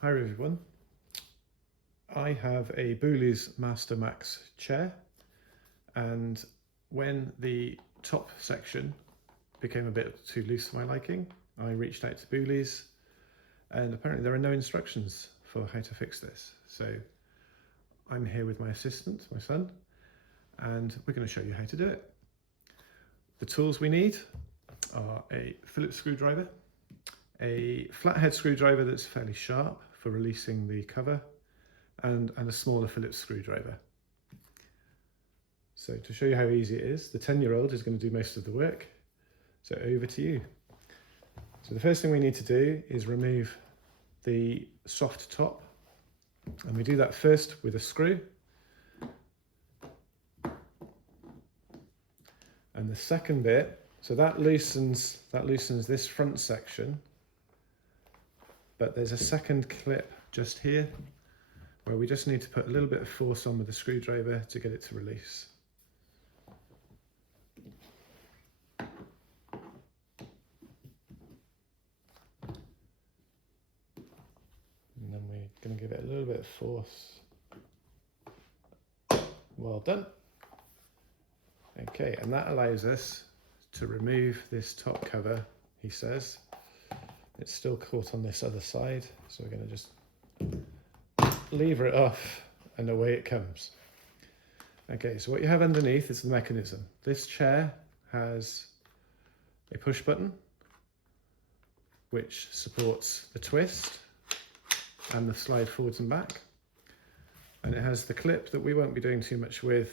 Hi everyone. I have a Boulies Master Chair, and when the top section became a bit too loose for my liking, I reached out to Boulies, and apparently there are no instructions for how to fix this. So I'm here with my assistant, my son, and we're going to show you how to do it. The tools we need are a Phillips screwdriver, a flathead screwdriver that's fairly sharp for releasing the cover, and a smaller Phillips screwdriver. So to show you how easy it is, the 10-year-old is going to do most of the work. So over to you. So the first thing we need to do is remove the soft top, and we do that first with a screw. And the second bit, so that loosens this front section, but there's a second clip just here where we just need to put a little bit of force on with the screwdriver to get it to release. And then we're going to give it a little bit of force. Well done. Okay, and that allows us to remove this top cover, he says. It's still caught on this other side, so we're going to just lever it off and away it comes. Okay, so what you have underneath is the mechanism. This chair has a push button which supports the twist and the slide forwards and back, and it has the clip that we won't be doing too much with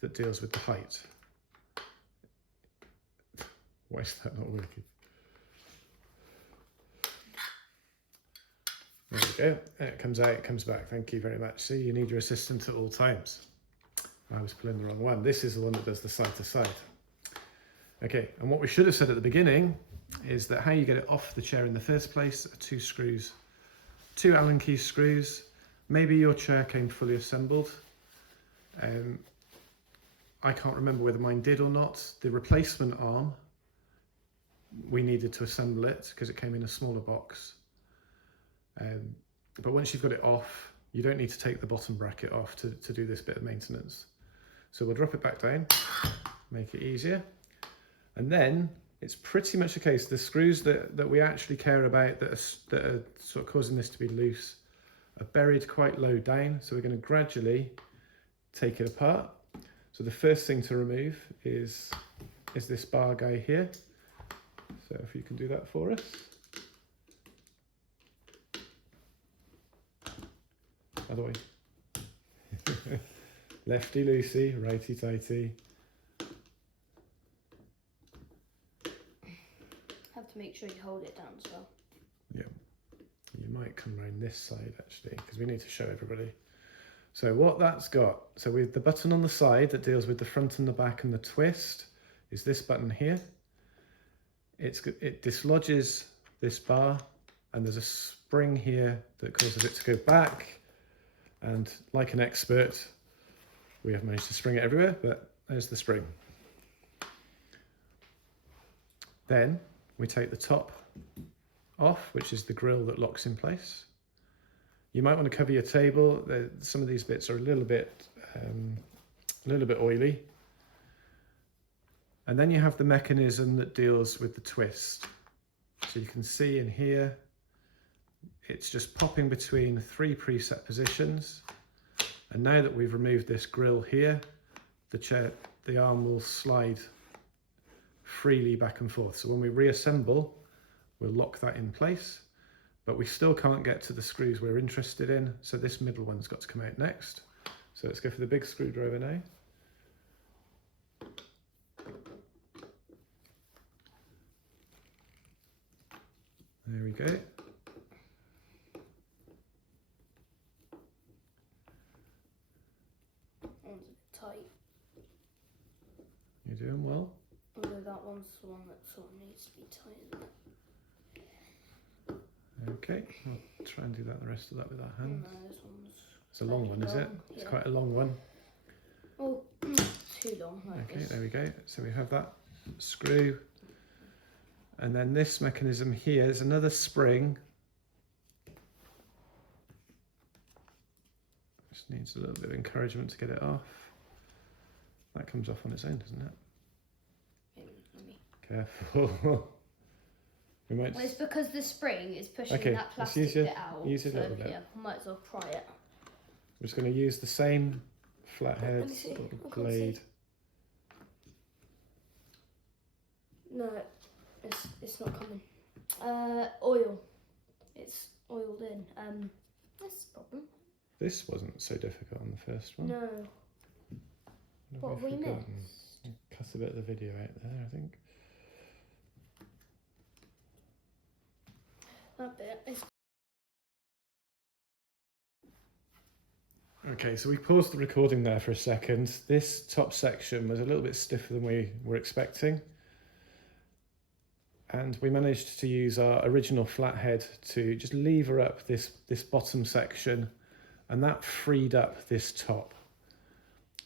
that deals with the height. Why is that not working? There we go. It comes out, it comes back. Thank you very much. See, you need your assistant at all times. I was pulling the wrong one. This is the one that does the side to side. Okay, and what we should have said at the beginning is that how you get it off the chair in the first place are two screws, two Allen key screws. Maybe your chair came fully assembled. I can't remember whether mine did or not. The replacement arm, we needed to assemble it because it came in a smaller box. But once you've got it off, you don't need to take the bottom bracket off to do this bit of maintenance. So we'll drop it back down, make it easier. And then it's pretty much a case, the screws that we actually care about that are sort of causing this to be loose are buried quite low down. So we're going to gradually take it apart. So the first thing to remove is this bar guy here. So if you can do that for us. Other way. Lefty loosey, righty tighty. Have to make sure you hold it down as well. Yeah, you might come around this side actually, because we need to show everybody. So what that's got, so with the button on the side that deals with the front and the back and the twist, is this button here. It dislodges this bar, and there's a spring here that causes it to go back. And like an expert, we have managed to spring it everywhere, but there's the spring. Then we take the top off, which is the grill that locks in place. You might want to cover your table. Some of these bits are a little bit oily. And then you have the mechanism that deals with the twist. So you can see in here, it's just popping between 3 preset positions. And now that we've removed this grill here, the arm will slide freely back and forth. So when we reassemble, we'll lock that in place, but we still can't get to the screws we're interested in. So this middle one's got to come out next. So let's go for the big screwdriver now. There we go. One's a bit tight. You're doing well. Although that one's the one that sort of needs to be tight, isn't it? Okay, I'll try and do that, the rest of that with our hand. No, this one's... It's a long one, is it? It's quite a long one. Oh, too long. Like Okay, this. there we go. So we have that screw. And then this mechanism here is another spring Just needs a little bit of encouragement to get it off. That comes off on its own, doesn't it? Let me. Careful. We might Well, it's because the spring is pushing Okay, that let's plastic use bit out. use it a so, little bit. yeah, I might as well try it. We're just going to use the same flathead see. little I can't blade. see. No, it's not coming. Oil. It's oiled in. That's the problem. This wasn't so difficult on the first one. No. What have we missed? Cut a bit of the video out there, I think. That bit is. Okay, so we paused the recording there for a second. This top section was a little bit stiffer than we were expecting. And we managed to use our original flathead to just lever up this bottom section, and that freed up this top.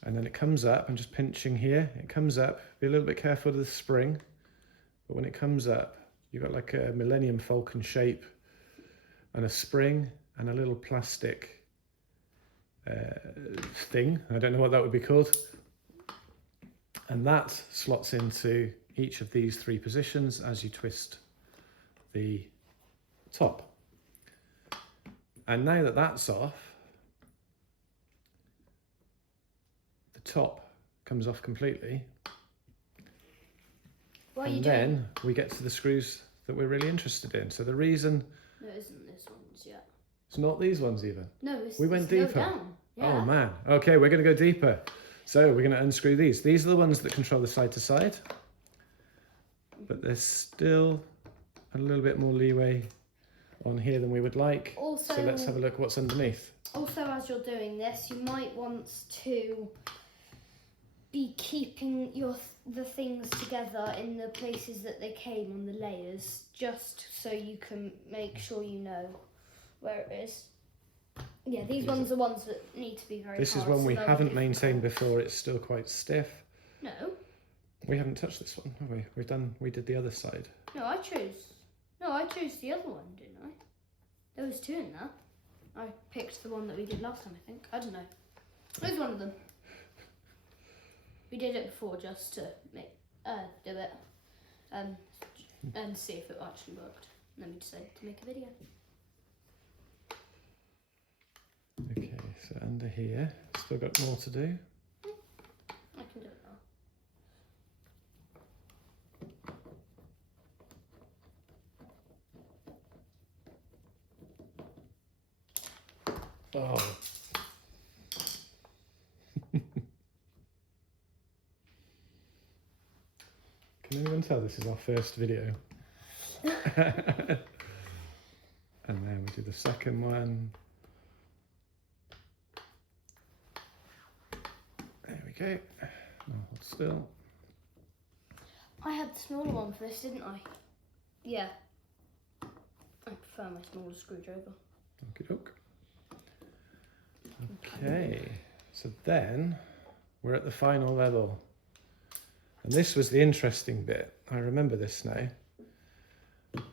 And then it comes up, I'm just pinching here, it comes up, be a little bit careful of the spring, but when it comes up, you've got like a Millennium Falcon shape and a spring and a little plastic thing, I don't know what that would be called, and that slots into each of these three positions as you twist the top. And now that that's off, the top comes off completely. What are you And doing? then we get to the screws that we're really interested in. So the reason No, it isn't this one's yet. it's not these ones even. No, it's We went it's lower deeper. down. Yeah. Oh man. Okay, we're going to go deeper. So we're going to unscrew these. These are the ones that control the side to side. But there's still a little bit more leeway on here than we would like. Also, So let's have a look what's underneath. Also, as you're doing this, you might want to be keeping the things together in the places that they came on the layers, just so you can make sure you know where it is. Yeah, these ones are ones that need to be very This is hard, one so we they'll haven't be maintained difficult. before. It's still quite stiff. No, We haven't touched this one, have we? We did the other side. no, I chose the other one, didn't I? There was two in there. I picked the one that we did last time, I think. I don't know. It was one of them. We did it before just to make do it and see if it actually worked. And then we decided to make a video. Okay, so under here, still got more to do. I can do it now. Oh. Can anyone tell this is our first video? And then we do the second one. There we go. Now hold still. I had the smaller one for this, didn't I? Yeah. I prefer my smaller screwdriver. Okie doke. Okay, so then we're at the final level. And this was the interesting bit. I remember this now.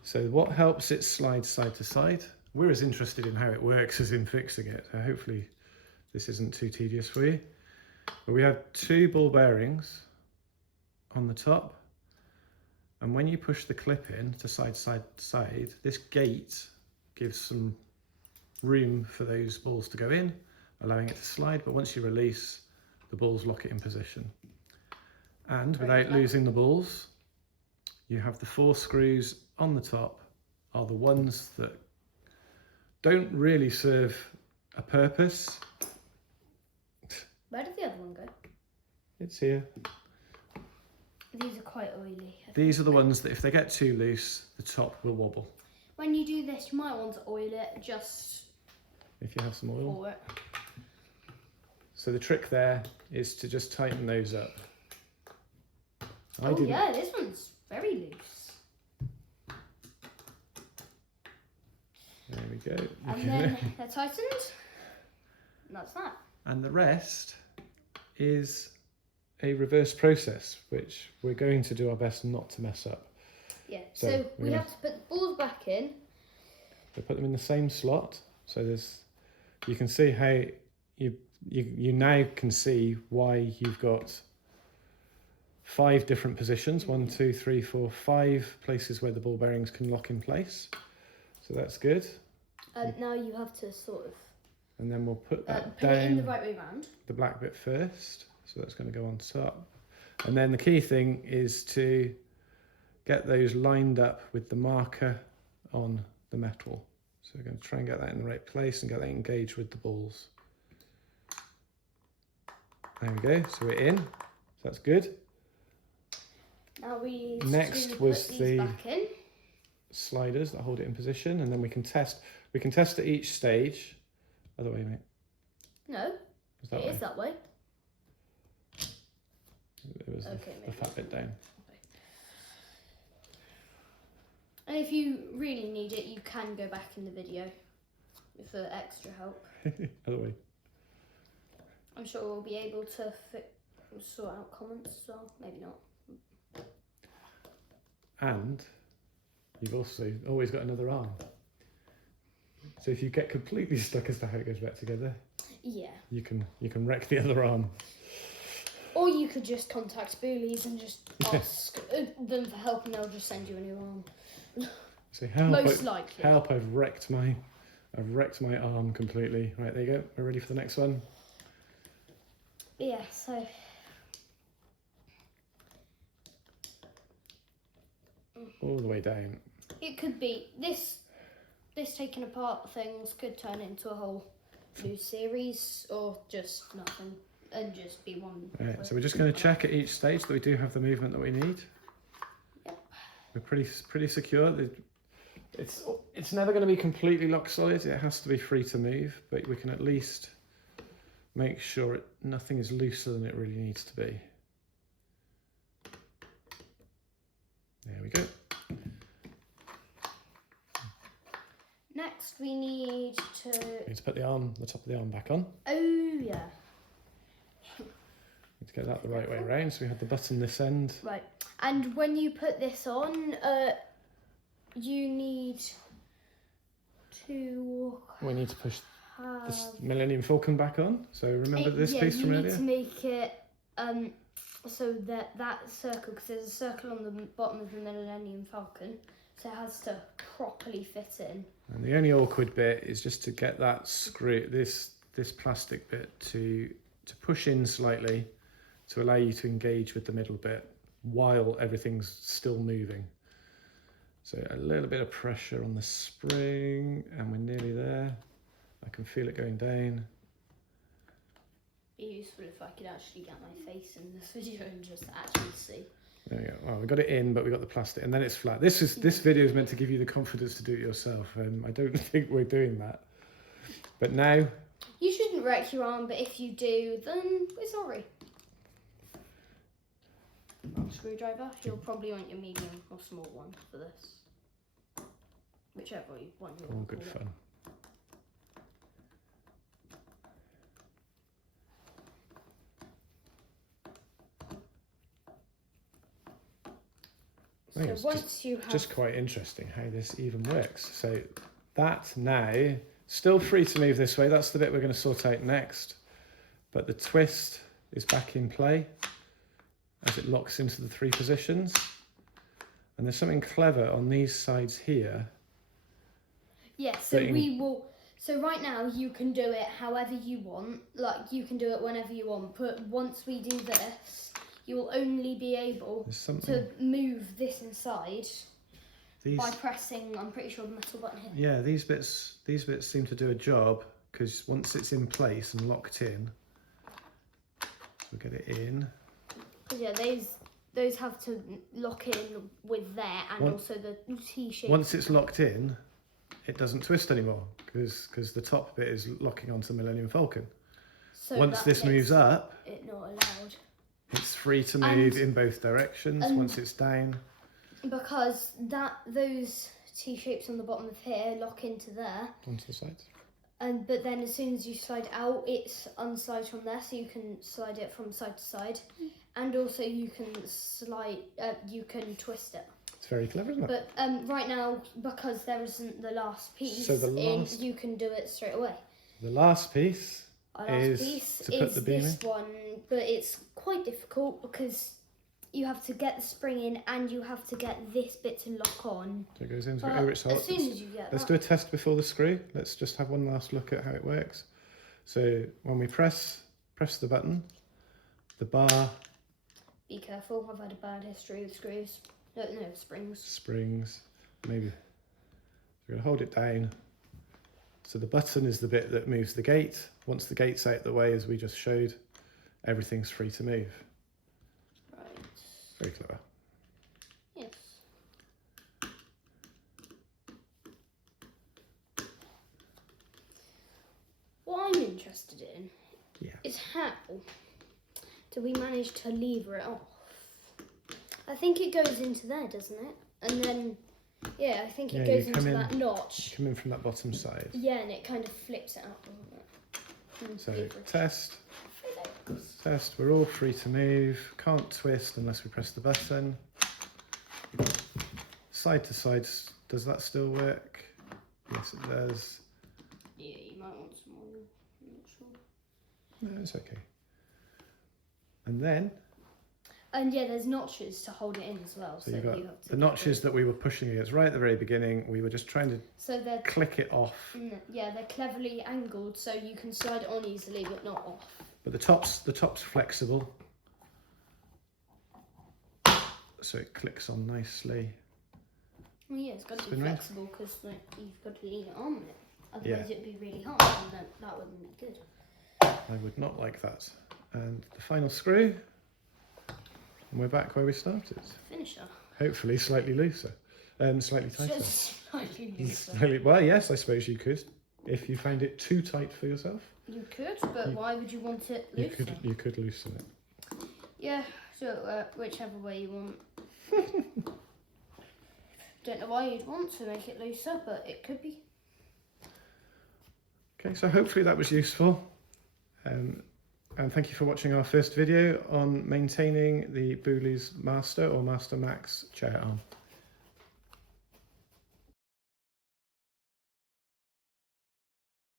So what helps it slide side to side? We're as interested in how it works as in fixing it. So hopefully this isn't too tedious for you. But we have two ball bearings on the top. And when you push the clip in to side, this gate gives some room for those balls to go in, allowing it to slide. But once you release, the balls lock it in position. And without losing the balls, you have the 4 screws on the top are the ones that don't really serve a purpose. Where did the other one go? It's here. These are quite oily. These are the ones that if they get too loose, the top will wobble. When you do this, you might want to oil it just If you have some oil. for it. So the trick there is to just tighten those up. Oh yeah, this one's very loose. There we go. And then they're tightened. And that's that. And the rest is a reverse process, which we're going to do our best not to mess up. Yeah, So so we're we gonna- have to put the balls back in. We put them in the same slot. So you can see how you you now can see why you've got 5 different positions. 1, 2, 3, 4, 5 places where the ball bearings can lock in place. So that's good. Now you have to sort of... And then we'll put that put down. it in the right way round. The black bit first. So that's going to go on top. And then the key thing is to get those lined up with the marker on the metal. So we're going to try and get that in the right place and get that engaged with the balls. There we go, so we're in. So that's good. Now we Next put was these the back in. sliders that hold it in position, and then we can test. We can test at each stage. Other way, mate. No, Is that it way? is that way. It was Okay, the maybe fat bit down. And if you really need it, you can go back in the video for extra help. Other way. I'm sure we'll be able to sort out comments as well. Maybe not. And you've also always got another arm. So if you get completely stuck as to how it goes back together, Yeah. you can wreck the other arm. Or you could just contact Boulies and just ask them for help, and they'll just send you a new arm. So help! Most likely. Help! I've wrecked my arm completely. Right, there you go. We're ready for the next one. Yeah. So. All the way down. It could be this taking apart things could turn into a whole new series, or just nothing and just be one. Right, so we're just going to check at each stage that we do have the movement that we need. Yep. We're pretty secure. It's never going to be completely lock solid. It has to be free to move, but we can at least make sure nothing is looser than it really needs to be. There we go. Next, we need to put the top of the arm back on. Oh yeah. Need to get that the right way around. So we had the button this end. Right, and when you put this on, you need to. We need to push this Millennium Falcon back on. So remember this piece from earlier? Yeah, you need to make it so that circle, because there's a circle on the bottom of the Millennium Falcon, so it has to properly fit in. And the only awkward bit is just to get that screw, this plastic bit to push in slightly to allow you to engage with the middle bit while everything's still moving. So a little bit of pressure on the spring, and we're nearly there. I can feel it going down. Be useful if I could actually get my face in this video and just actually see. There we go. Well, we got it in, but we got the plastic, and then it's flat. This video is meant to give you the confidence to do it yourself. I don't think we're doing that. But now, you shouldn't wreck your arm, but if you do, then we're sorry. Screwdriver. You'll probably want your medium or small one for this. Whichever one you all want. good fun. So once you have... Just quite interesting how this even works. So that now, still free to move this way. That's the bit we're going to sort out next. But the twist is back in play as it locks into the 3 positions. And there's something clever on these sides here. Yeah, so we will... So right now you can do it however you want. Like, you can do it whenever you want. But once we do this, you will only be able to move this inside by pressing, I'm pretty sure, the metal button here. Yeah, these bits seem to do a job, because once it's in place and locked in, we'll get it in. Yeah, those have to lock in with there, and also the T-shape. Once it's locked in, it doesn't twist anymore, because the top bit is locking onto the Millennium Falcon. So once this moves up, it's not allowed. It's free to move in both directions once it's down. Because those T-shapes on the bottom of here lock into there. Onto the sides. But then as soon as you slide out, it's unslides from there, so you can slide it from side to side. And also you can you can twist it. It's very clever, isn't it? But right now, because there isn't the last piece you can do it straight away. The last piece Our last is piece to put is the beam this in. one, but it's quite difficult because you have to get the spring in and you have to get this bit to lock on. So it goes in. But It's hot. as soon as you get Let's that, do a test before the screw. Let's just have one last look at how it works. So when we press the button, the bar be careful. I've had a bad history with screws. No, springs. springs. Maybe we're going to hold it down. So the button is the bit that moves the gate. Once the gate's out the way, as we just showed, everything's free to move. Right. Very clever. Yes. What I'm interested in is how do we manage to lever it off? I think it goes into there, doesn't it? And then, yeah, I think it goes into that notch. Come in from that bottom side. Yeah, and it kind of flips it out, doesn't it? So test. Test. We're all free to move. Can't twist unless we press the button. Side to side. Does that still work? Yes, it does. Yeah, you might want some oil. I'm not sure. No, it's okay. And then. And yeah, there's notches to hold it in as well. So you've got you have to the notches that we were pushing against right at the very beginning. We were just trying to click it off. Yeah, they're cleverly angled so you can slide it on easily but not off. But the top's flexible. So it clicks on nicely. Well, yeah, it's got to be Spin round. flexible because like, you've got to lean it on it. Otherwise Yeah. it would be really hard and then that wouldn't be good. I would not like that. And the final screw. And we're back where we started. Finisher. Hopefully slightly looser. Slightly tighter. Just slightly looser. Well, yes, I suppose you could. If you found it too tight for yourself. You could, but why would you want it looser? You could loosen it. Yeah, so whichever way you want. Don't know why you'd want to make it looser, but it could be. Okay, so hopefully that was useful. And thank you for watching our first video on maintaining the Boulies Master or Master Max chair arm.